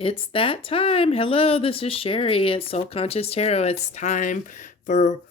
It's that time. Hello, this is Sherry at Soul Conscious Tarot. It's time for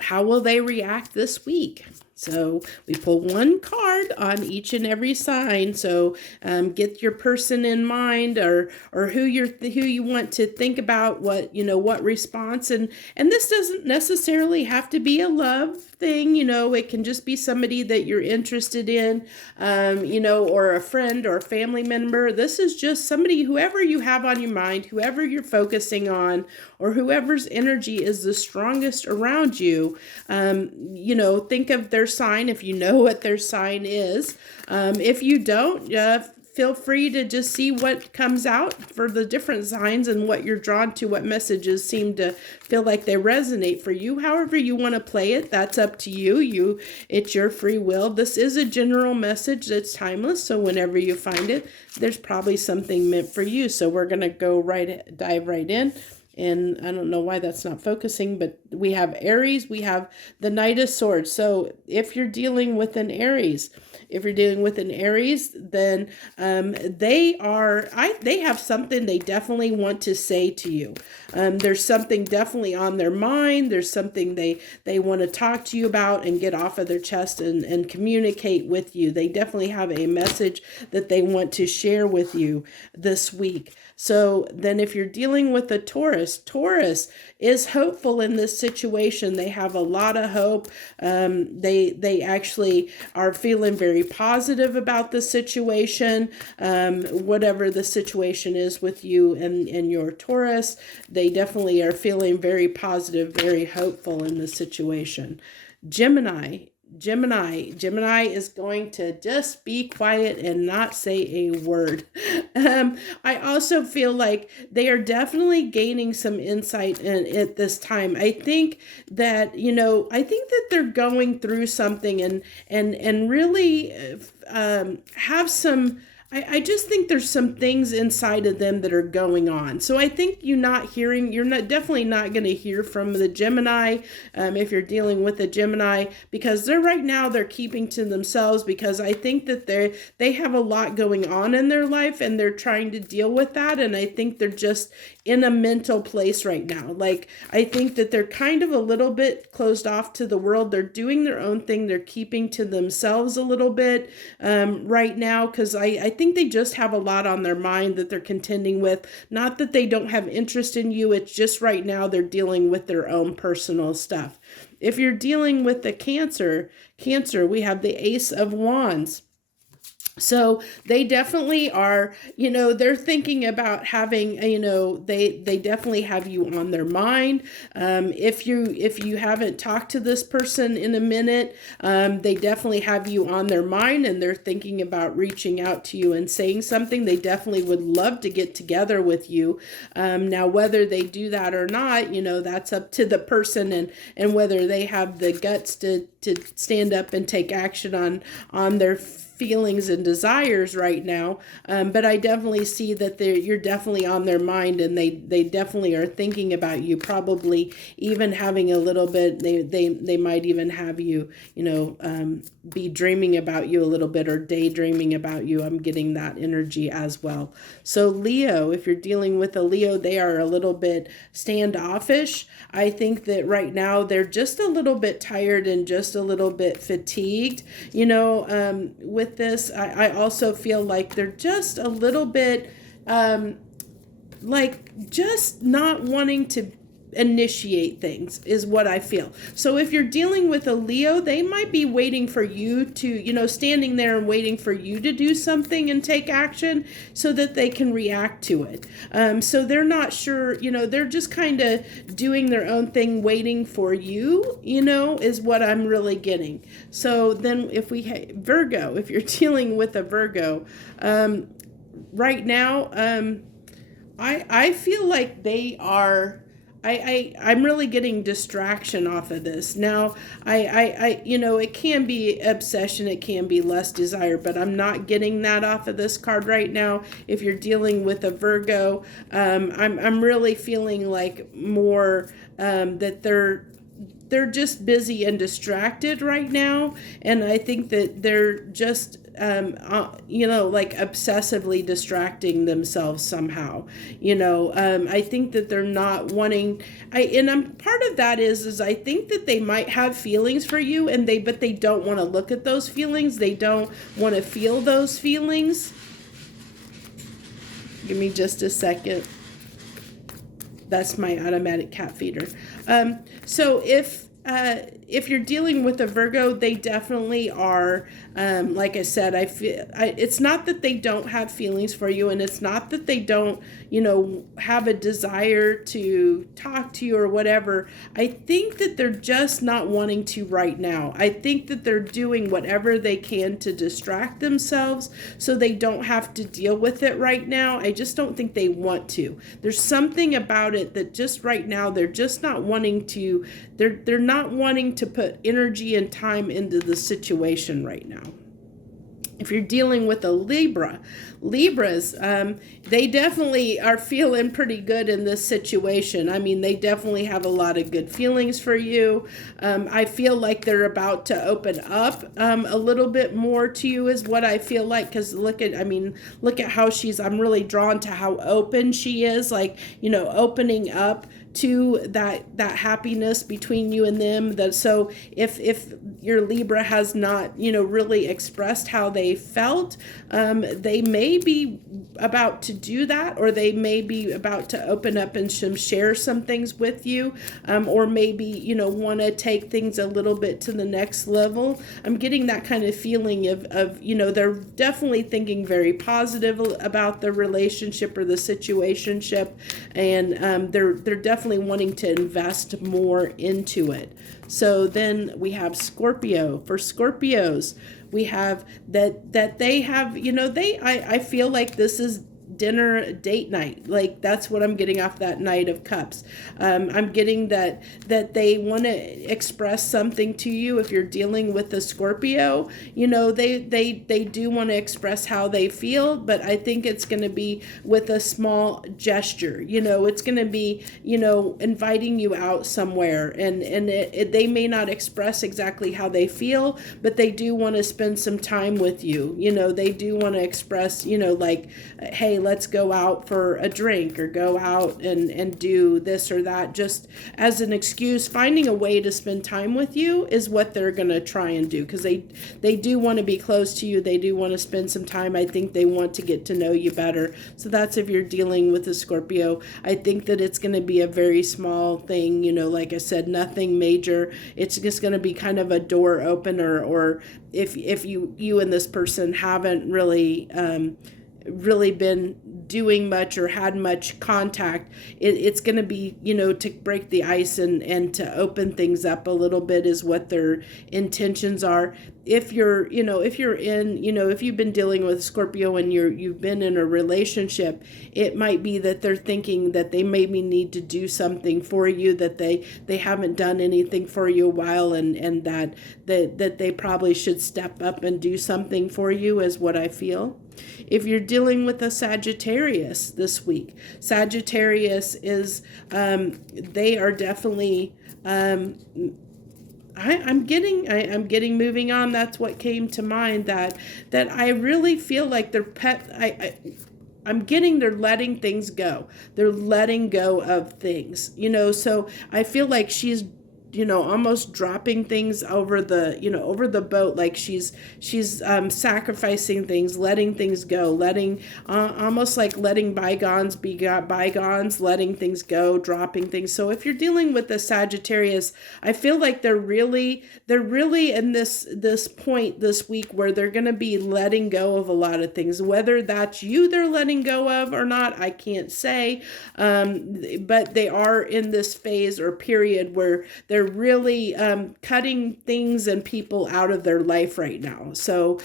how will they react this week? So we pull one card on each and every sign. So get your person in mind, or who you want to think about, what response, and this doesn't necessarily have to be a love thing. It can just be somebody that you're interested in, or a friend or a family member. This is just somebody, whoever you have on your mind, whoever you're focusing on, or whoever's energy is the strongest around you. Think of their sign if you know what their sign is. If you don't, feel free to just see what comes out for the different signs and what you're drawn to, what messages seem to feel like they resonate for you. However you want to play it, that's up to you. It's your free will. This is a general message that's timeless, so whenever you find it, there's probably something meant for you. So we're going to dive right in. And I don't know why that's not focusing, but we have Aries, we have the Knight of Swords. So if you're dealing with an Aries, then they have something they definitely want to say to you. There's something definitely on their mind. There's something they want to talk to you about and get off of their chest and communicate with you. They definitely have a message that they want to share with you this week. So then if you're dealing with a Taurus is hopeful in this situation. They have a lot of hope. They actually are feeling very positive about the situation. Whatever the situation is with you and your Taurus, they definitely are feeling very positive, very hopeful in the situation. Gemini is going to just be quiet and not say a word. I also feel like they are definitely gaining some insight at this time. I think that they're going through something and really have some. I just think there's some things inside of them that are going on. So I think you're definitely not going to hear from the Gemini if you're dealing with a Gemini, because they're keeping to themselves, because I think that they have a lot going on in their life and they're trying to deal with that. And I think they're just in a mental place right now. Like, I think that they're kind of a little bit closed off to the world. They're doing their own thing. They're keeping to themselves a little bit right now, because I think they just have a lot on their mind that they're contending with. Not that they don't have interest in you. It's just right now they're dealing with their own personal stuff. If you're dealing with the Cancer, we have the Ace of Wands. So they definitely are, they're thinking about having, they definitely have you on their mind. If you haven't talked to this person in a minute, they definitely have you on their mind, and they're thinking about reaching out to you and saying something. They definitely would love to get together with you. Now, whether they do that or not, that's up to the person and whether they have the guts to stand up and take action on their feelings and desires right now, but I definitely see that you're definitely on their mind, and they definitely are thinking about you, probably even having a little bit, they might even have you, be dreaming about you a little bit, or daydreaming about you. I'm getting that energy as well. So Leo, if you're dealing with a Leo, they are a little bit standoffish. I think that right now they're just a little bit tired and just a little bit fatigued, with this. I also feel like they're just a little bit just not wanting to initiate things is what I feel. So if you're dealing with a Leo, they might be waiting for you to, standing there and waiting for you to do something and take action so that they can react to it. So they're not sure, they're just kind of doing their own thing, waiting for you, is what I'm really getting. So then if Virgo, if you're dealing with a Virgo, right now, I feel like they are, I'm really getting distraction off of this. Now, it can be obsession, it can be lust, desire, but I'm not getting that off of this card right now. If you're dealing with a Virgo, I'm really feeling like more that they're just busy and distracted right now, and I think that they're just like obsessively distracting themselves somehow. I think that they're not wanting. Part of that is I think that they might have feelings for you, but they don't want to look at those feelings. They don't want to feel those feelings. Give me just a second. That's my automatic cat feeder. So if you're dealing with a Virgo, they definitely are. Like I said, it's not that they don't have feelings for you, and it's not that they don't, have a desire to talk to you or whatever. I think that they're just not wanting to right now. I think that they're doing whatever they can to distract themselves so they don't have to deal with it right now. I just don't think they want to. There's something about it that just right now they're just not wanting to. They're not wanting to put energy and time into the situation right now. If you're dealing with a Libras, they definitely are feeling pretty good in this situation. I mean, they definitely have a lot of good feelings for you. I feel like they're about to open up a little bit more to you is what I feel like, because look at how I'm really drawn to how open she is, like, opening up to that happiness between you and them. So if your Libra has not really expressed how they felt, they may be about to do that, or they may be about to open up and share some things with you, or maybe want to take things a little bit to the next level. I'm getting that kind of feeling of they're definitely thinking very positive about the relationship or the situationship, and they're definitely wanting to invest more into it. So then we have Scorpio. For Scorpios, we have that they have, I feel like this is dinner date night. Like, that's what I'm getting off that Knight of Cups. I'm getting that they want to express something to you. If you're dealing with a Scorpio, they do want to express how they feel, but I think it's going to be with a small gesture. It's going to be, inviting you out somewhere, and they may not express exactly how they feel, but they do want to spend some time with you. They do want to express, like, hey, let's go out for a drink, or go out and do this or that, just as an excuse. Finding a way to spend time with you is what they're going to try and do, because they do want to be close to you. They do want to spend some time. I think they want to get to know you better. So that's if you're dealing with a Scorpio. I think that it's going to be a very small thing, like I said, nothing major. It's just going to be kind of a door opener, or if you and this person haven't really been doing much or had much contact, it's going to be, to break the ice and to open things up a little bit is what their intentions are. If you're if you've been dealing with Scorpio and you've been in a relationship, it might be that they're thinking that they maybe need to do something for you, that they haven't done anything for you a while, and that they probably should step up and do something for you, is what I feel. If you're dealing with a Sagittarius this week, Sagittarius is, they are definitely, I'm getting moving on. That's what came to mind, that I really feel like I'm getting they're letting things go. They're letting go of things, so I feel like she's almost dropping things over the boat, like she's sacrificing things, letting things go, almost like letting bygones be bygones, letting things go, dropping things. So if you're dealing with the Sagittarius, I feel like they're really in this point this week where they're going to be letting go of a lot of things. Whether that's you they're letting go of or not, I can't say, but they are in this phase or period where they're really cutting things and people out of their life right now. So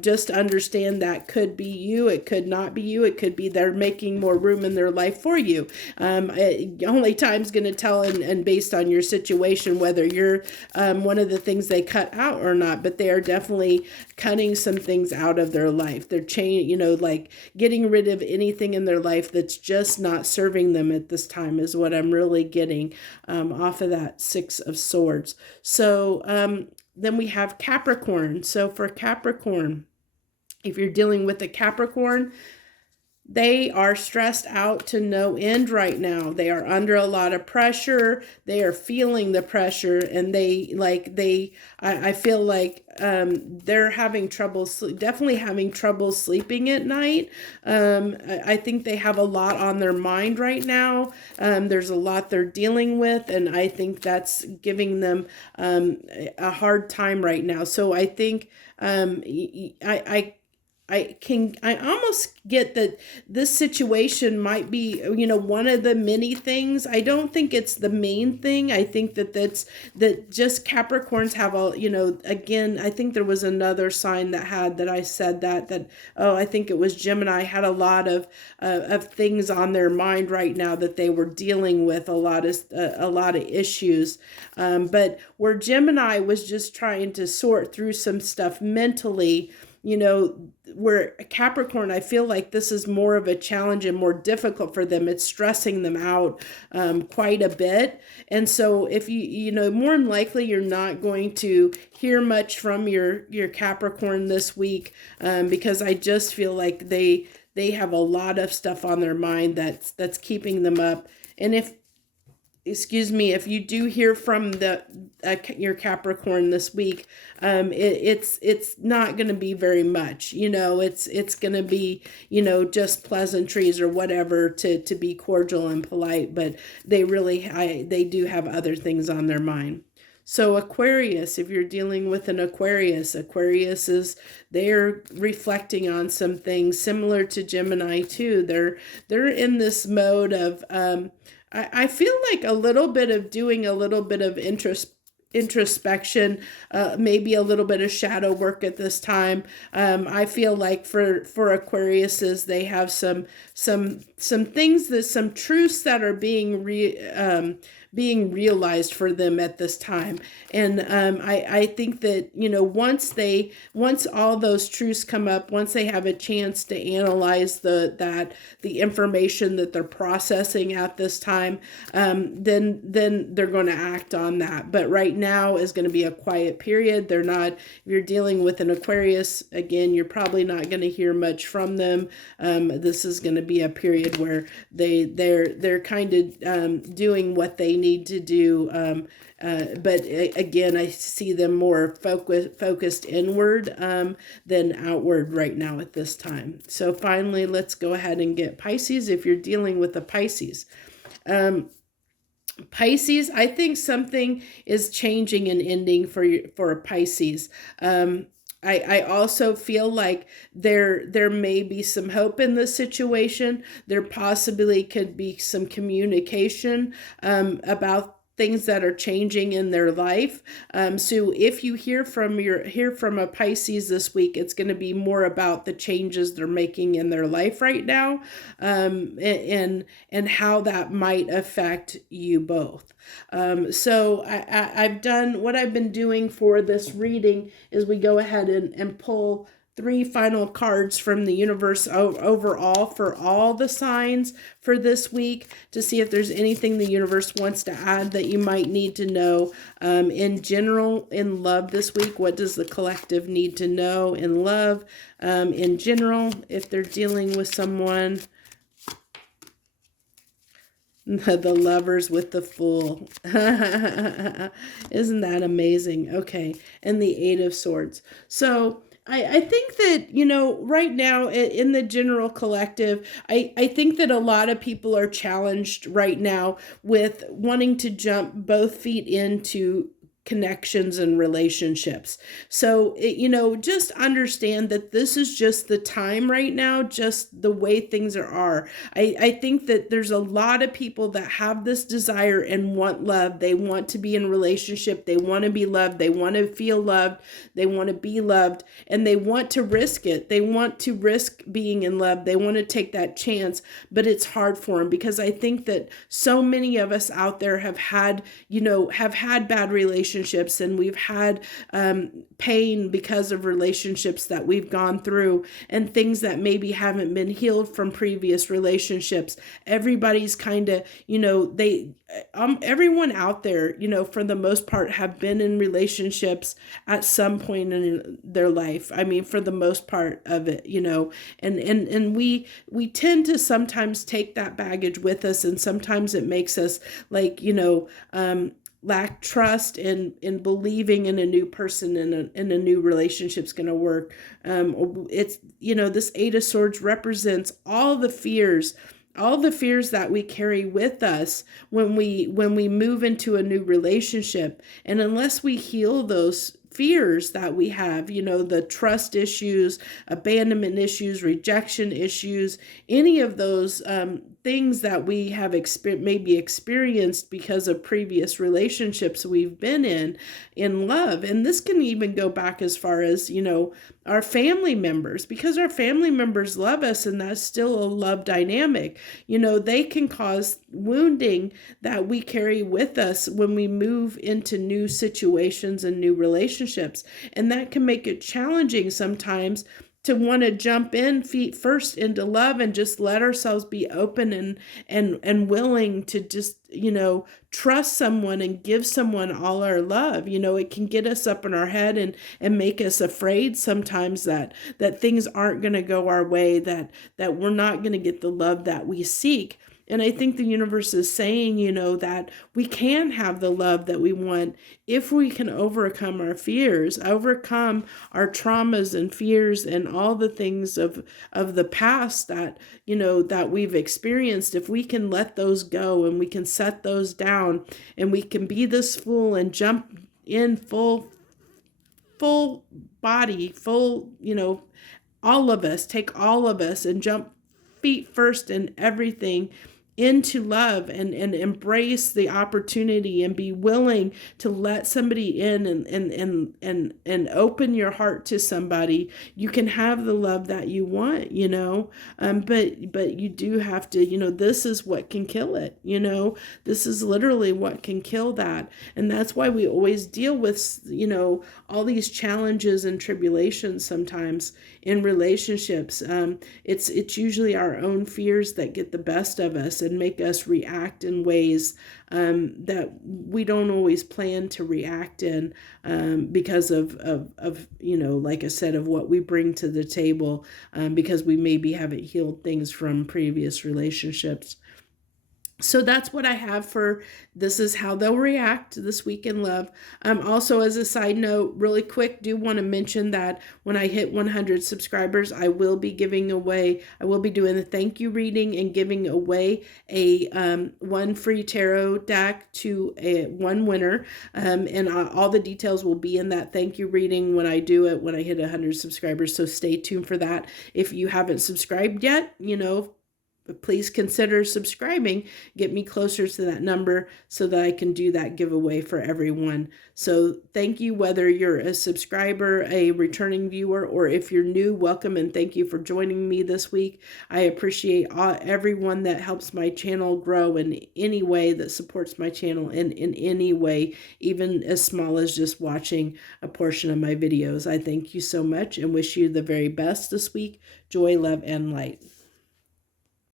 just understand that could be you, it could not be you, it could be they're making more room in their life for you. Only time's going to tell, and based on your situation, whether you're one of the things they cut out or not, but they are definitely cutting some things out of their life. They're like getting rid of anything in their life that's just not serving them at this time, is what I'm really getting off of that Six of Swords. So then we have Capricorn. So for Capricorn, If you're dealing with a Capricorn, they are stressed out to no end right now. They are under a lot of pressure. They are feeling the pressure, and I feel like they're having trouble, definitely having trouble sleeping at night. I think they have a lot on their mind right now. There's a lot they're dealing with, and I think that's giving them a hard time right now. So I think I almost get that this situation might be, one of the many things. I don't think it's the main thing. I think that just Capricorns have again, I think there was another sign that I said I think it was Gemini, had a lot of things on their mind right now that they were dealing with, a lot of issues. But where Gemini was just trying to sort through some stuff mentally, where Capricorn, I feel like this is more of a challenge and more difficult for them. It's stressing them out quite a bit. And so if more than likely you're not going to hear much from your Capricorn this week, because I just feel like they have a lot of stuff on their mind that's keeping them up. And if you do hear from your Capricorn this week, it's not going to be very much. It's going to be just pleasantries or whatever to be cordial and polite. But they do have other things on their mind. So Aquarius, if you're dealing with an Aquarius they're reflecting on some things similar to Gemini too. They're in this mode of I feel like a little bit of doing a little bit of introspection, maybe a little bit of shadow work at this time. I feel like for Aquariuses, they have some things, some truths that are being realized for them at this time. And I think that, once all those truths come up, once they have a chance to analyze the information that they're processing at this time, then they're going to act on that. But right now is going to be a quiet period. If you're dealing with an Aquarius, again, you're probably not going to hear much from them. This is going to be a period where they're kind of doing what they need to do, but again, I see them more focused inward than outward right now at this time. So finally, let's go ahead and get Pisces. If you're dealing with a Pisces, I think something is changing and ending for a Pisces. I also feel like there may be some hope in this situation. There possibly could be some communication about things that are changing in their life. So if you hear from a Pisces this week, it's going to be more about the changes they're making in their life right now, and how that might affect you both. So I've done what I've been doing for this reading is we go ahead and pull 3 final cards from the universe overall for all the signs for this week to see if there's anything the universe wants to add that you might need to know. In general, in love this week, what does the collective need to know in love? In general, if they're dealing with someone, the Lovers with the Fool. Isn't that amazing? Okay. And the 8 of Swords. So I think that, right now in the general collective, I think that a lot of people are challenged right now with wanting to jump both feet into connections and relationships. So, just understand that this is just the time right now, just the way things are. I think that there's a lot of people that have this desire and want love. They want to be in a relationship. They want to be loved. They want to feel loved. They want to be loved, and they want to risk it. They want to risk being in love. They want to take that chance, but it's hard for them because I think that so many of us out there have had bad relationships relationships, and we've had pain because of relationships that we've gone through, and things that maybe haven't been healed from previous relationships. Everybody's kind of, everyone out there, for the most part, have been in relationships at some point in their life. I mean, for the most part of it, and we tend to sometimes take that baggage with us, and sometimes it makes us like, lack trust in believing in a new person and a new relationship's going to work. It's, this Eight of Swords represents all the fears that we carry with us when we move into a new relationship. And unless we heal those fears that we have, the trust issues, abandonment issues, rejection issues, any of those things that we have maybe experienced because of previous relationships we've been in love. And this can even go back as far as, our family members, because our family members love us, and that's still a love dynamic. They can cause wounding that we carry with us when we move into new situations and new relationships. And that can make it challenging sometimes to want to jump in feet first into love and just let ourselves be open and willing to just, trust someone and give someone all our love. It can get us up in our head and make us afraid sometimes that things aren't going to go our way, that we're not going to get the love that we seek. And I think the universe is saying, that we can have the love that we want if we can overcome our fears, overcome our traumas and fears and all the things of the past that, that we've experienced. If we can let those go and we can set those down, and we can be this fool and jump in full body, full, all of us, take all of us and jump feet first in everything into love and embrace the opportunity and be willing to let somebody in and open your heart to somebody, you can have the love that you want, but you do have to, this is what can kill it, this is literally what can kill that. And that's why we always deal with, all these challenges and tribulations sometimes in relationships. It's usually our own fears that get the best of us and make us react in ways that we don't always plan to react in, because of like I said, of what we bring to the table, because we maybe haven't healed things from previous relationships. So that's what I have for this is how they'll react this week in love. Also, as a side note, really quick, do want to mention that when I hit 100 subscribers, I will be doing a thank you reading and giving away a one free tarot deck to one winner. And all the details will be in that thank you reading when I do it, when I hit 100 subscribers. So stay tuned for that. If you haven't subscribed yet, please consider subscribing, get me closer to that number so that I can do that giveaway for everyone. So thank you, whether you're a subscriber, a returning viewer, or if you're new, welcome and thank you for joining me this week. I appreciate everyone that helps my channel grow in any way, that supports my channel in any way, even as small as just watching a portion of my videos. I thank you so much and wish you the very best this week. Joy, love, and light.